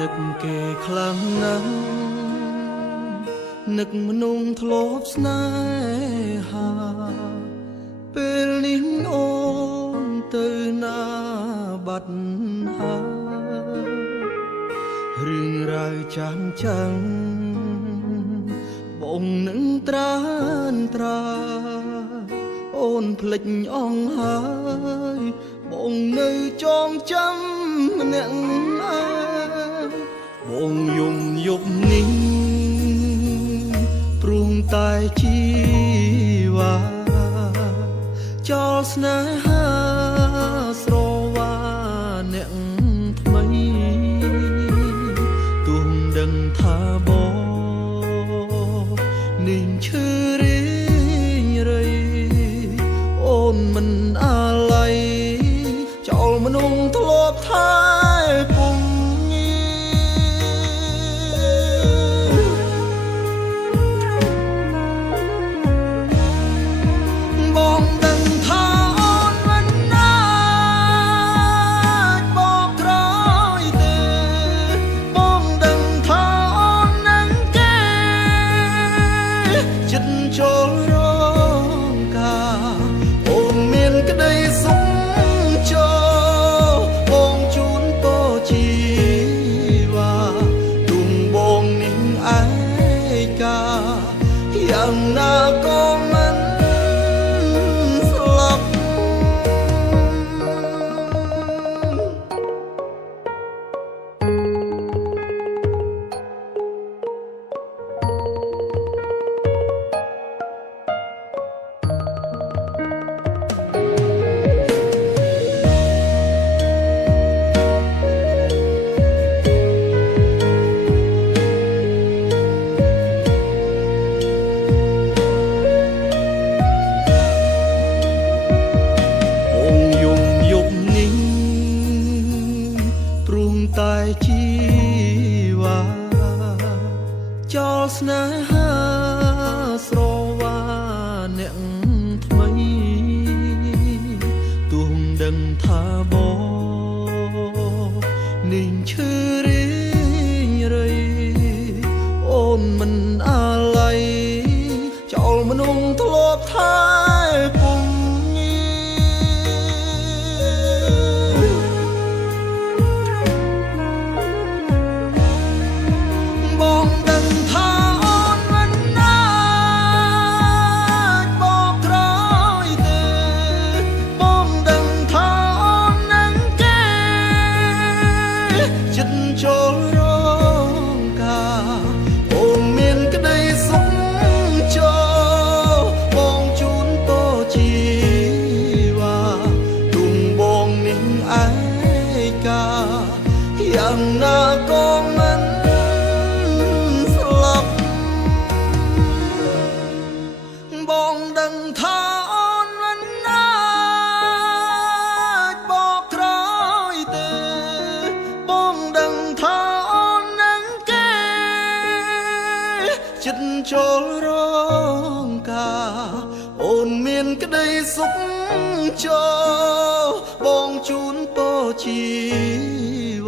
នឹកគេខ្លាំងណាស់នឹកមនុស្សធ្លាប់ស្នេហាពេលនេះអូនទៅណាបាត់ហើយរឿងរ៉ាវចាំចាំបងនឹងត្រានត្រាអូនភ្លេចអងហើយបងនៅចងចាំម្នាក់ឯងបងយំយប់នេះព្រមតែជីវ៉ាចោលស្នេហាស្រវាអ្នកថ្មីទោះមិនដឹងថាបងនាងឈឺរីងរៃអូនមិនអាឡ័យចោលមនុស្សធ្លាប់ថែពុំបងដឹងថាអូនមិនអាចបកក្រោយទេបងដឹងថាអូននឹងគេចិត្តចូលរងការអូនមានក្តីសុខចូលបងជូនពរជីវ៉ាទុំបងនឹងឯកាយ៉ាងណាក៏មិនស្លាប់តែជីវ៉ាចោលស្នេហាស្រវាអ្នកថ្មីទោះមិនដឹងថាបងនាងឈឺរីងរៃអូនមិនអាឡ័យចោលមនុស្សធ្លាប់ថែពុំបងដឹងថាអូនមិនអាចបកក្រោយទេបងដឹងថាអូននឹងគេចិត្តចូលរងការអូនមានក្តីសុខចូលបងជូនពរជីវ៉ាទុំបងនឹងឯកាយ៉ាងណាក៏មិនបងដឹងថាអូនមិនអាចបកក្រោយទេបងដឹងថាអូននឹងគេចិត្តចូលរងការអូនមានក្តីសុខចូលបងជូនពរជី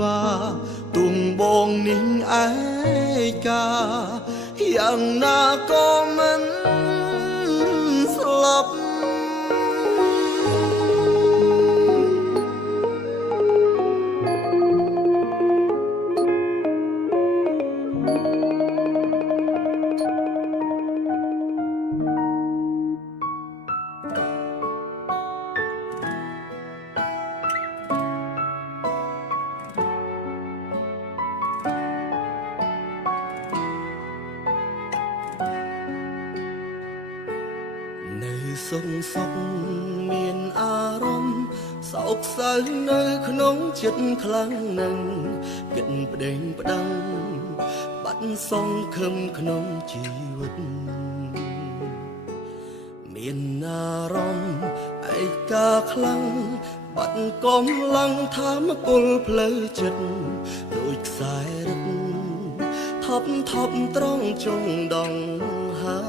វ៉ាទុំបងនឹងឯកាយ៉ាងណាក៏មិនស្លាប់សុខសុខមានអារម្មណ៍សោកសៅនៅក្នុងចិត្តខ្លាំងណាស់គិតប្តេងប្តឹងបាត់សង្ឃឹមក្នុងជីវិតមានអារម្មណ៍ឯកាខ្លាំងបាត់កម្លាំងធម៌ពលផ្លូវចិត្តដូចខ្សែរឹកថប់ថប់ត្រង់ចុងដងហើ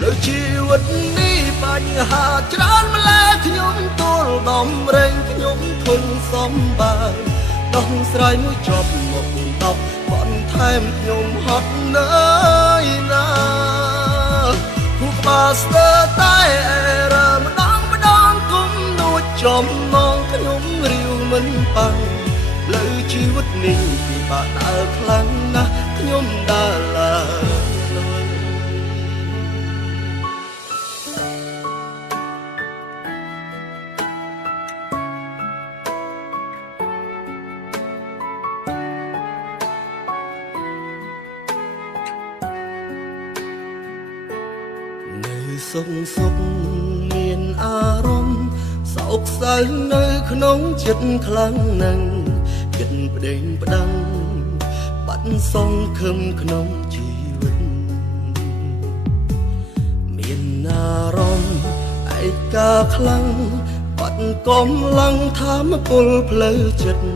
លើជីវិតនេះបញ្ហាច្រើនម្ល៉េះខ្ញុំទល់ដំរែងខ្ញុំធន់សំបើប ដោះស្រាយមួយចប់មក10បនថែមខ្ញុំហត់នៅណាគូក្បាលស្ទើរតែរើម្ដងគុំនួចចំមងខ្ញុំរាវមិនបាំងលើជីវិតនេះពិបាកដើរខ្លាំងណាស់ខ្ញុំដើរឡើយសុខមានអារម្មណ៍សោកសៅនៅក្នុងចិត្តខ្លាំងណាស់គិតប្តេងផ្ដាំងបាត់សង្ឃឹមក្នុងជីវិតមានអារម្មណ៍ឯកាខ្លាំងបាត់កំឡើងធម្មពលផ្លូវចិត្ត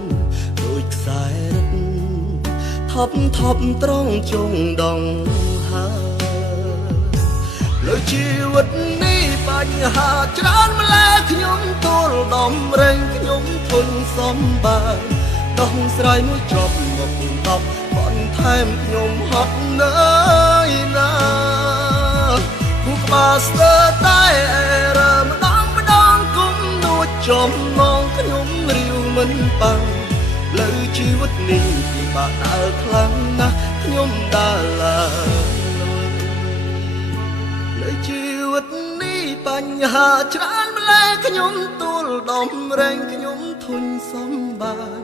ដូចខ្សែរឹតថប់ត្រង់ចុងដងហើលើជីវិតនេះបញ្ហាច្រើនម្ល៉េះខ្ញុំទូលដំរែងខ្ញុំធន់សំបានដោះស្រាយមួយចប់មក10បនថែមខ្ញុំហត់នៅណាគូក្បាលស្ទើរតែរើម្ដងគុំនួចចំមងខ្ញុំរាវមិនបាំងលើជីវិតនេះពិបាកដើរខ្លាំងណាស់ខ្ញុំដើរឡើយជីវិតនេះបញ្ហាច្រើនម្ល៉េះខ្ញុំទូលដំរែងខ្ញុំធន់សំបាន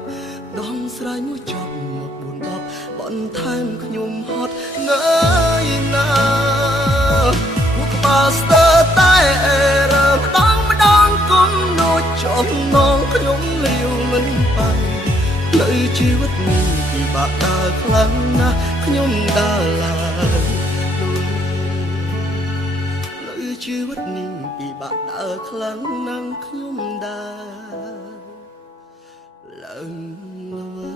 ដងស្រ័យមួយចប់មក4-10បនថែមខ្ញុំហត់នៅណាគូក្បាលស្ទើរតែរើម្ដងគុំនួចចំណងខ្ញុំលាវមិនបាំងលើជីវិតនេះពិបាកដើរខ្លាំងណាស់ខ្ញុំដើរឡើយជីវិតនេះពិបាកដើរខ្លាំងណាស់ខ្ញុំដើរឡើងលើ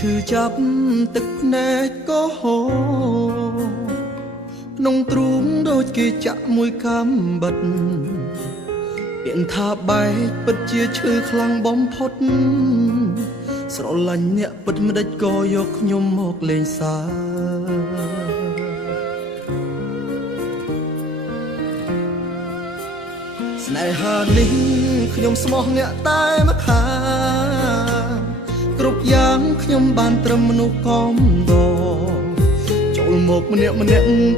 ឈឺចាប់ទឹកភ្នែកក៏ហូរក្នុងទ្រូងដូចគេចាក់មួយកាំបិទពាក្យថាបែកពិតជាឈឺខ្លាំងបំផុតស្រឡាញ់អ្នកពិតម្ដេចក៏យកខ្ញុំមកលេងសើស្នេហានេះខ្ញុំស្មោះអ្នកតែម្ខាងគ្រប់យ៉ាងខ្ញុំបានត្រឹមមនុស្សកំដរចូលមកម្នាក់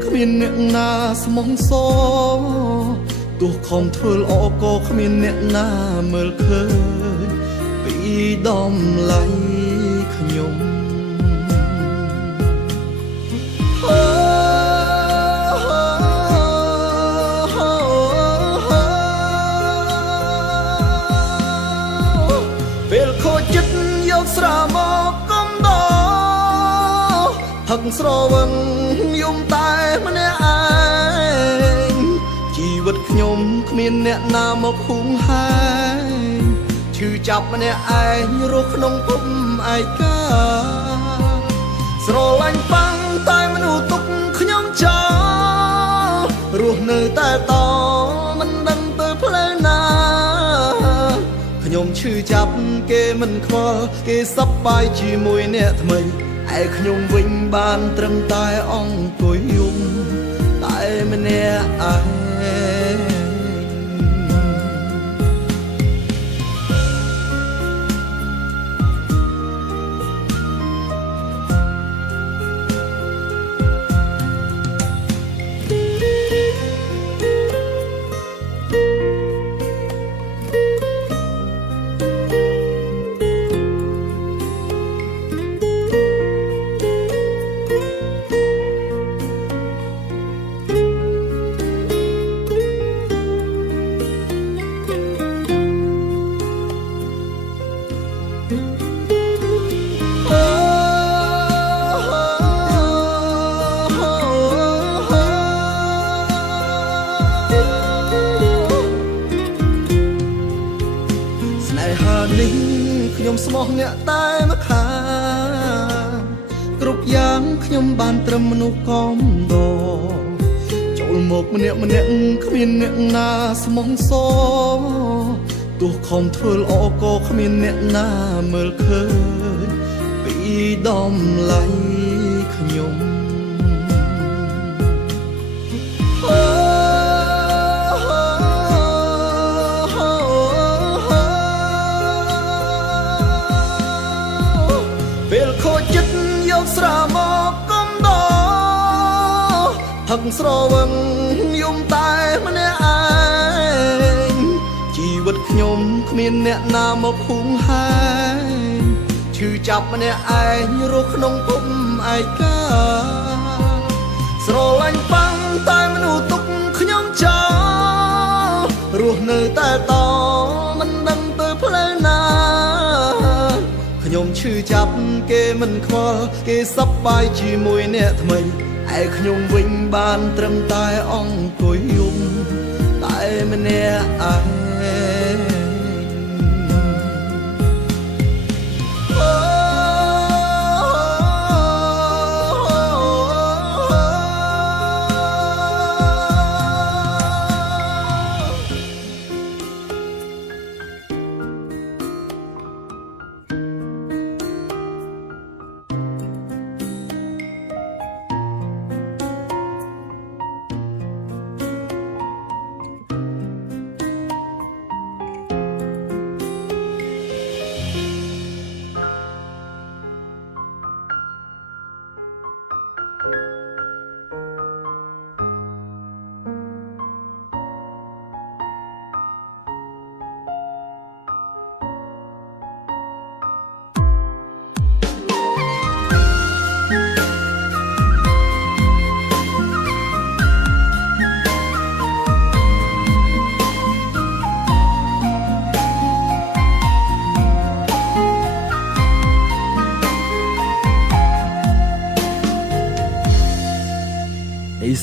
គ្មានអ្នកណាស្មោះសរទោះខំធ្វើល្អក៏គ្មានអ្នកណាមើលឃើញពីដំឡៃខ្ញុំពេលខូចចិត្តយកស្រាមកកំដរផឹកស្រវឹងយំតែម្នាក់ឯងជីវិតខ្ញុំគ្មានអ្នកណាមកហួងហែងឈឺចាប់ម្នាក់ឯងរស់ក្នុងភពឯកាស្រឡាញ់បាំងតែមនុស្សទុកខ្ញុំចោលរស់នៅតែតមិនដឹងទៅផ្លូវណាខ្ញុំឈឺចាប់គេមិនខ្វល់គេសប្បាយជាមួយអ្នកថ្មីឯខ្ញុំវិញបានត្រឹមតែអង្គុយយំតែម្នាក់ឯង អ្នកតែមកខាងគ្រប់យ៉ាងខ្ញុំបានត្រឹមមនុស្សកំដរចូលមកម្នាក់គ្មានអ្នកណាស្មងសរទោះខំធ្វើល្អក៏គ្មានអ្នកណាមើលឃើញពីដំឡៃខ្ញុំពេលខូចចិត្តយកស្រាមកកំដរផឹកស្រវឹងយំតែម្នាក់ឯងជីវិតខ្ញុំគ្មានអ្នកណាមកហួងហែងឈឺចាប់ម្នាក់ឯងរស់ក្នុងភពឯកាស្រឡាញ់បាំងតែមនុស្សទុកខ្ញុំចោលរស់នៅតែតមិនដឹងទៅផ្លូវណាខ្ញុំឈឺចាប់គេមិនខ្វល់គេសប្បាយជាមួយអ្នកថ្មីឯខ្ញុំវិញបានត្រឹមតែអង្គុយយំតែម្នាក់ឯង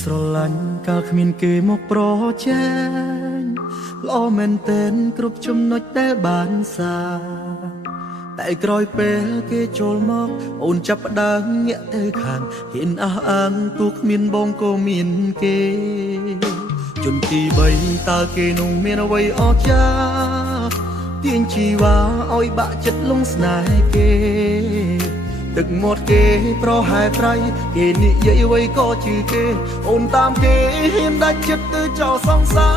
ស្រឡាញ់កាលគ្មានគេមកប្រជែងល្អមែនទែនគ្រប់ចំណុចដែលបានសាតែក្រោយពេលគេចូលមកអូនចាប់ផ្ដើមញាក់ទៅខាងហ៊ានអះអាងទូគ្មានបងក៏មានគេជន់ទី3តើគេនោះមានអ្វីអស្ចារ្យទាញជីវ៉ាឲ្យបាក់ចិត្តលងស្នេហ៍គេទឹកមាត់គេប្រហែលប្រៃគេនិយាយអ្វីក៏ជឿគេអូនតាមគេហ៊ានដាច់ចិត្តទៅចោលសង្សា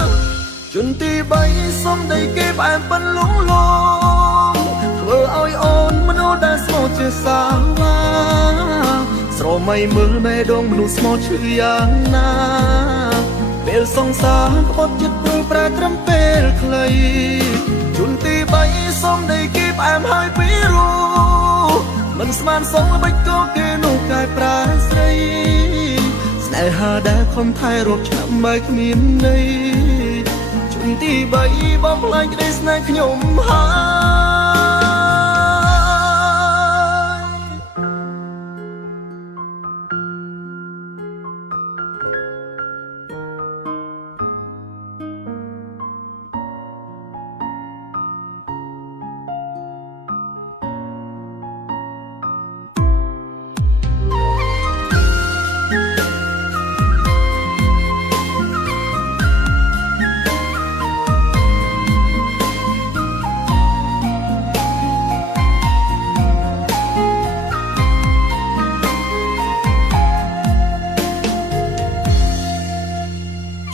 រជន់ទី3សុំដីគេផ្អែមប៉ិនលងលងធ្វើឲ្យអូនមនុស្សដែលស្មោះជាសាវ៉ាស្រមៃមើលមេដងមនុស្សស្មោះឈឺយ៉ាងណាពេលសង្សារក្បត់ចិត្តព្រួយប្រែត្រឹមពេលខ្លីជន់ទី3សុំដីគេផ្អែមហើយពីរੂមិនស្មានសងល្បិចក៏គេនោះកែប្រែស្រីស្នេហាដែលខំថែរកឆ្នាំបើគ្មានន័យជន់ទី3បំផ្លាញក្តីស្នេហ៍ខ្ញុំហើយ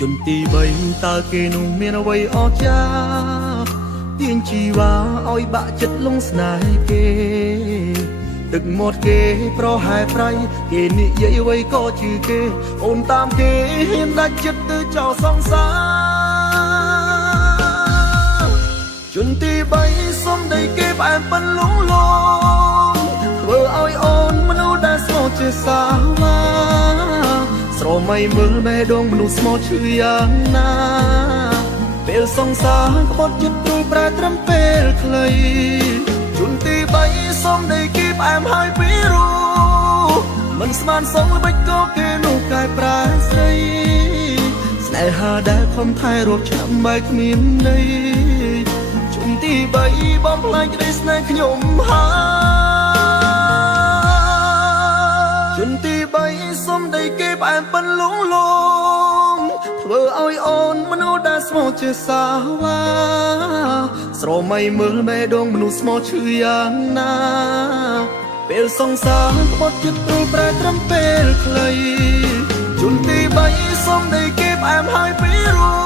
ជន់ទី3តើគេនោះមានអ្វីអស្ចារ្យទាញជីវ៉ាឲ្យបាក់ចិត្តលងស្នេហ៍គេទឹកមាត់គេប្រហែលប្រៃគេនិយាយអ្វីក៏ជឿគេអូនតាមគេហ៊ានដាច់ចិត្តទៅចោលសង្សារជន់ទី3សុំដីគេផ្អែមប៉ិនលងលងធ្វើឲ្យអូនមនុស្សដែលស្មោះជាសាវ៉ាស្រមៃមើលមេដងមនុស្សស្មោះឈឺយ៉ាងណាពេលសង្សារក្បត់ចិត្តព្រួយប្រែត្រឹមពេលខ្លីជន់ទី3សុំដីគេផ្អែមហើយពីរូមិនស្មានសងល្បិចក៏គេនោះកែប្រែស្រីស្នេហាដែលខំថែរកឆ្នាំបើគ្មានន័យជន់ទី ទី3បងខ្លាចក្តីស្នេហ៍ខ្ញុំហើយជន់ទី3សុំដីគេផ្អែមប៉ុនលងលងធ្វើឲ្យអូនមនុស្សដែលស្មោះជាសាវ៉ាស្រមៃមើលបេះដូងមនុស្សស្មោះឈឺយ៉ាងណាពេលសង្សារក្បត់ចិត្តព្រួយប្រែត្រឹមពេលខ្លីជន់ទី3សុំដីគេផ្អែមហើយពីរੂ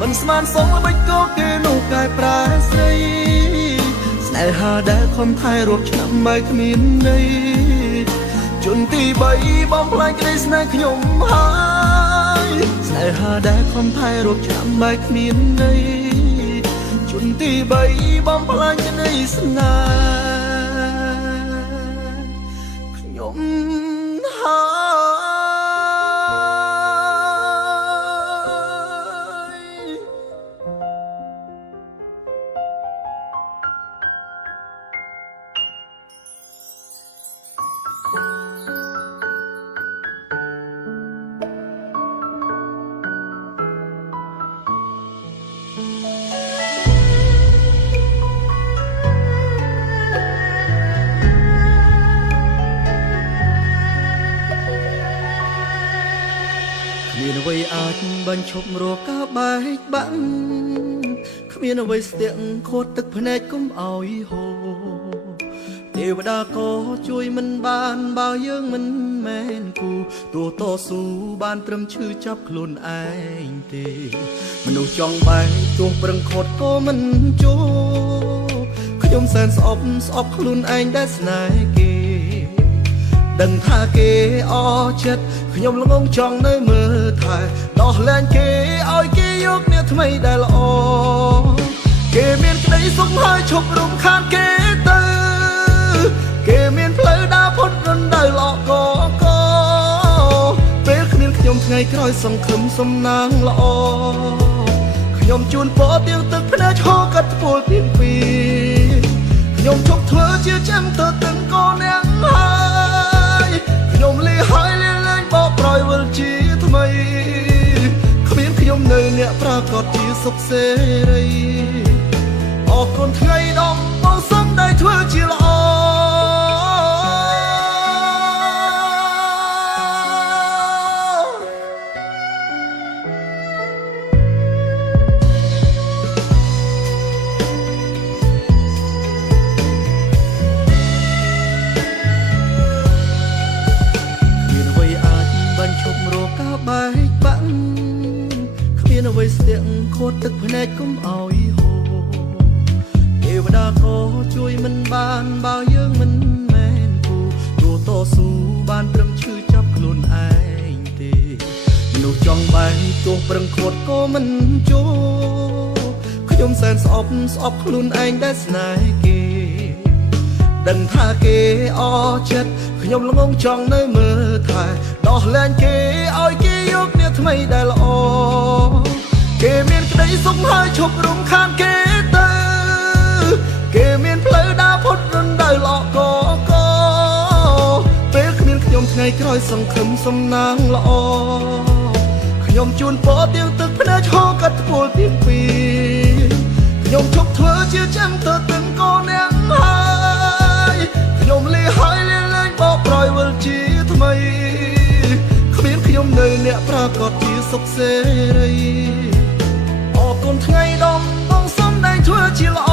មិនស្មានសងល្បិចក៏គេនោះកែប្រែស្រីស្នេហាដែលខំថែរកឆ្នាំបែកគ្មានន័យជន់ទី3បងខ្លាចក្តីស្នេហ៍ខ្ញុំហើយស្នេហាដែលខំថែរកឆ្នាំបែកគ្មានន័យជន់ទី3បងខ្លាចក្តីស្នេហ៍ខ្ញុំមានអ្វីអាចបញ្ឈប់រកាបែកបាក់គ្មានអ្វីស្ទាក់ខួតទឹកភ្នែកកុំឲ្យហូរទេវតាក៏ជួយមិនបានបើយើងមិនមែនគូទោះតស៊ូបានត្រឹមឈឺចាប់ខ្លួនឯងទេមនុស្សចង់បែកទោះប្រឹងខត់ក៏មិនចូលខ្ញុំសែនស្អប់ខ្លួនឯងដែលស្នេហ៍គេដឹងថាគេអស់ចិត្តខ្ញុំល្ងងចង់នៅមើលថែដោះលែងគេឲ្យគេយកអ្នកថ្មីដែលល្អគេមានក្តីសុខហើយឈប់រំខានគេទៅគេមានផ្លូវដើរផុតរំដៅល្អកពេលគ្មានខ្ញុំថ្ងៃក្រោយសង្ឃឹមសំណាងល្អខ្ញុំជូនពរទៀងទឹកភ្នែកឈរកាត់ពលទៀងពីខ្ញុំជប់ធ្វើជាចាំទៅទាំងកូនអ្នកហើយខ្ញុំលីហើយលីលែងបោកក្រោយវិលជាថ្មីគ្មានខ្ញុំនៅអ្នកប្រកាសជាសុខសេរីអរគុណថ្ងៃដងបងសុំได้ធ្វើជាល្អបែកបាក់គ្មានអ្វីស្ទាក់ខួតទឹកភ្នែកកុំឲ្យហូរទេវតាក៏ជួយមិនបានបើយើងមិនមែនគូទោះតស៊ូបានត្រឹមឈឺចាប់ខ្លួនឯងទេមនុស្សចង់បែកទោះប្រឹងខត់ក៏មិនចូលខ្ញុំសែនស្អប់ខ្លួនឯងដែលស្នេហ៍គេដឹងថាគេអស់ចិត្តខ្ញុំល្ងងចង់នៅមើលថែដោះលែងគេឲ្យគេយកអ្នកថ្មីដែលល្អគេមានក្តីសុខហើយឈប់រំខានគេទៅគេមានផ្លូវដើរផុតរំដៅល្អកពេលគ្មានខ្ញុំថ្ងៃក្រោយសង្ឃឹមសំណាងល្អខ្ញុំជូនពរទៀងទឹកភ្នែកឈរកាត់ពលទៀងពីខ្ញុំជប់ធ្វើជាចាំទៅទាំងកូនអ្នកហើយខ្ញុំលីហើយលីលែងបោកក្រោយវិលជាថ្មីគ្មានខ្ញុំនៅអ្នកប្រកាសជាសុខសេរីអរគុណថ្ងៃដងបងសុំได้ធ្វើជាល្អ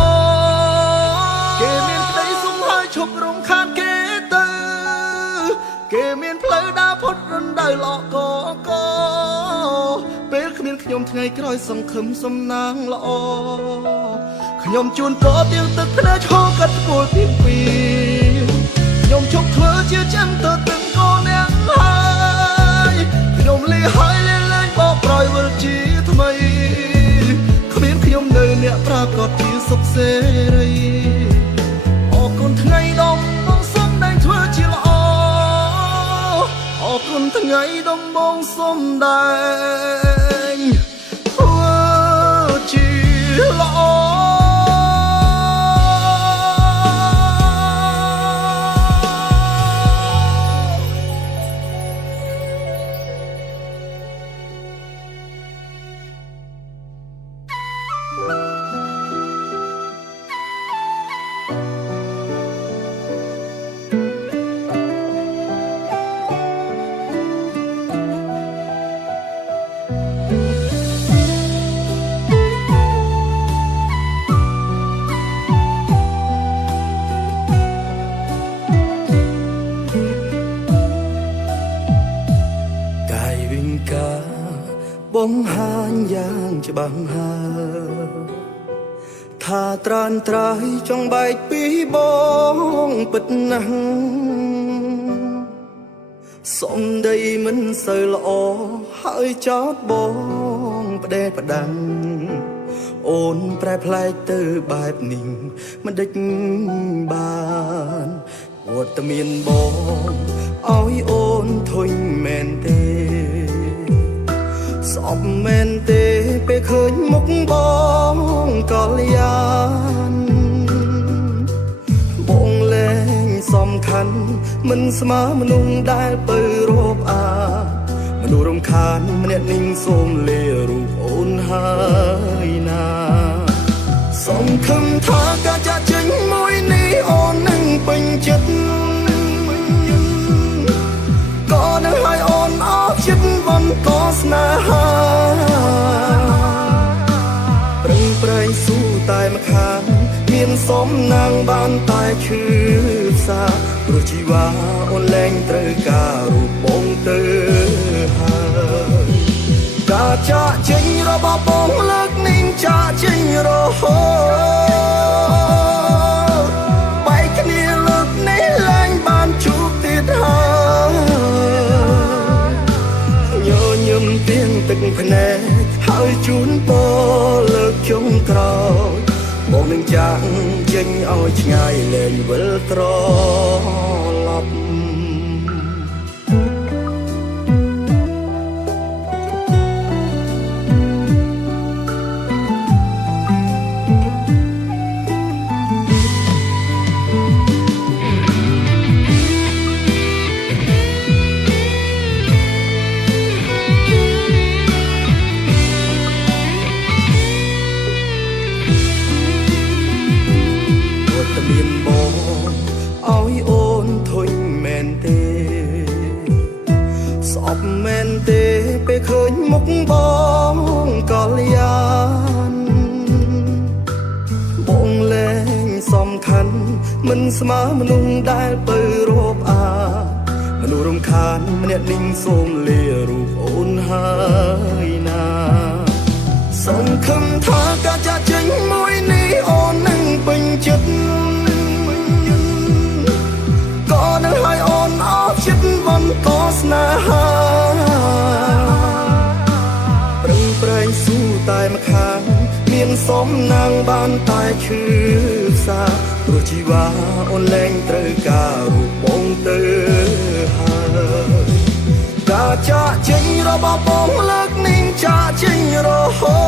គេមានក្តីសុខហើយឈប់រំខានគេទៅគេមានផ្លូវដើរផុតរំដៅល្អកពេលគ្មានខ្ញុំថ្ងៃក្រោយសង្ឃឹមសំណាងល្អខ្ញុំជូនពរទៀងទឹកភ្នែកឈរកាត់ពលទៀងពីខ្ញុំជប់ធ្វើជាចាំទៅទាំងកូនអ្នកហើយខ្ញុំលីហើយលីលែងបោកក្រោយវិលជាថ្មីគ្មានខ្ញុំនៅអ្នកប្រកាសជាសុខសេរីអរគុណថ្ងៃដងបងសុំได้ធ្វើជាល្អអរគុណថ្ងៃដងបងសុំได้ធ្វើជាល្អ ច្បាស់ហើថាត្រានត្រើយចង់បែកពីបងពិតណាស់សំដីមិនសូវល្អហើយចោតបងផ្ដេសផ្ដាំងអូនប្រែប្លែកទៅបែបនេះមិនដេចបានវត្តមានបងឲ្យអូនធុញមែនទេស្អប់មែនទេពេលឃើញមុខបងកល្យានបងលែងសំខាន់មិនស្មើមនុស្សដែលពៅរោបអាមនុស្សរំខានម្នាក់នឹងសូមលេរូបអូនហើយណាសង្ឃឹមថាការចាក់ចេញមួយនេះអូននឹងពេញចិត្តក៏នឹងឲ្យអូនអស់ចិត្តបន្តស្នេហាប្រឹងប្រែងស៊ូតែម្ខាងមានសំណាងបានតែឈឺផ្សាព្រោះជីវ៉ាអូនលែងត្រូវការរូបបងទៅហើយការចាក់ចេញរបស់បងលើកនេះចាក់ចេញរហូតបែកគ្នាលើកនេះលែងបានជួបទៀតហើយញញឹមទៀងទឹកភ្នែកហើយជូនពរលើកចុងក្រោយបងនឹងចាក់ចេញឲ្យឆ្ងាយលែងវិលត្រឡប់មានបងឲ្យអូនធុញមែនទេស្អប់មែនទេពេលឃើញមុខបងកល្យានបងលែងសំខាន់មិនស្មើមនុស្សដែលពៅរោបអាមនុស្សរំខានម្នាក់នឹងសូមលេរូបអូនហើយណាសង្ឃឹមថាការចាក់ចេញមួយនេះអូននឹងពេញចិត្តក៏នឹងឲ្យអូនអស់ចិត្តបន្តស្នេហាប្រឹងប្រែងស៊ូតែម្ខាងមានសំណាងបានតែឈឺផ្សាព្រោះជីវ៉ាអូនលែងត្រូវការរូបបងទៅហើយការចាក់ចេញរបស់បងលើកនេះចាក់ចេញរហូ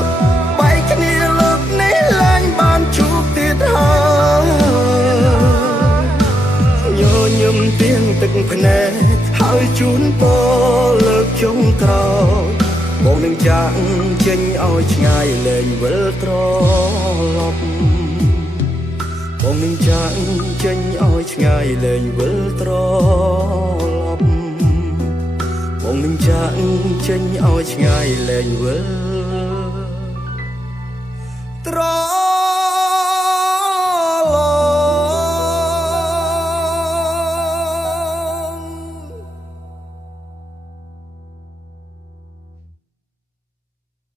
តបែកគ្នាលើកនេះលែងបានជួបទៀតហើយញញឹមទៀងទឹកភ្នែកហើយជូនពរលើកចុងក្រោយបងនឹងចាក់ចេញឲ្យឆ្ងាយលែងវិលត្រឡប់បងនឹងចាក់ចេញឲ្យឆ្ងាយលែងវិលត្រឡប់បងនឹងចាក់ចេញឲ្យឆ្ងាយលែងវិល